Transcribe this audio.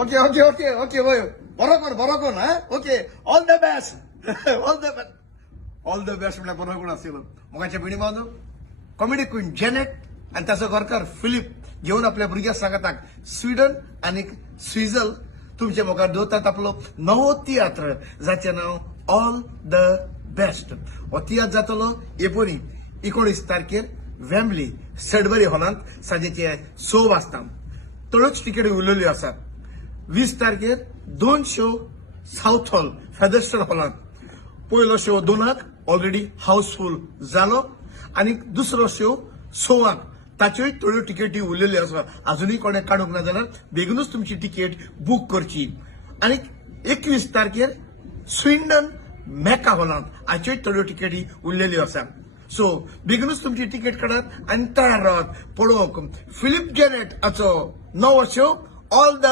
okay okay okay okay वय बरो कोण हा okay all the best all the best म्हळ्यार बरो कोण आशिल्लो मोगाच्या पिणी बांदू कॉमेडी क्वीन जेनेट आणि ताचो घरकार फिलिप घेऊन आपल्या भुरग्याक सांगतात स्वीडन आणि स्विझल तुमच्या मोगार दवरतात आपलो नवो तियात्र जाचें नाव ऑल द बेस्ट हो तियात्र जातलो एप्रिल 19 तारखेर वेम्बली सॅडबरी हॉलांत सांजेचे 6 वाजता थोड्योच तिकेटी उरलेल्यो आसात 20 तारखेर 2 शो साउथ हॉल फेदरस्टर हॉलांत पयलो शो 2 ऑलरेडी हाऊसफुल जालो आणि दुसरो शो 6 ताच्योय थोड्यो तिकेटी उरलेल्यो आसा अजूनही कोणे काडूंक ना जाल्यार बेगीनूच तुमची तिकेट बूक करची आणि 21 तारखेर स्विडन मेका हॉलांत हाच्योय थोड्यो तिकेटी उरलेल्यो आसा सो बेगीनूच तुमची तिकेट काडात आणि तयार रावात पळोवंक फिलिप जेनेट हाचो नवो शो ऑल द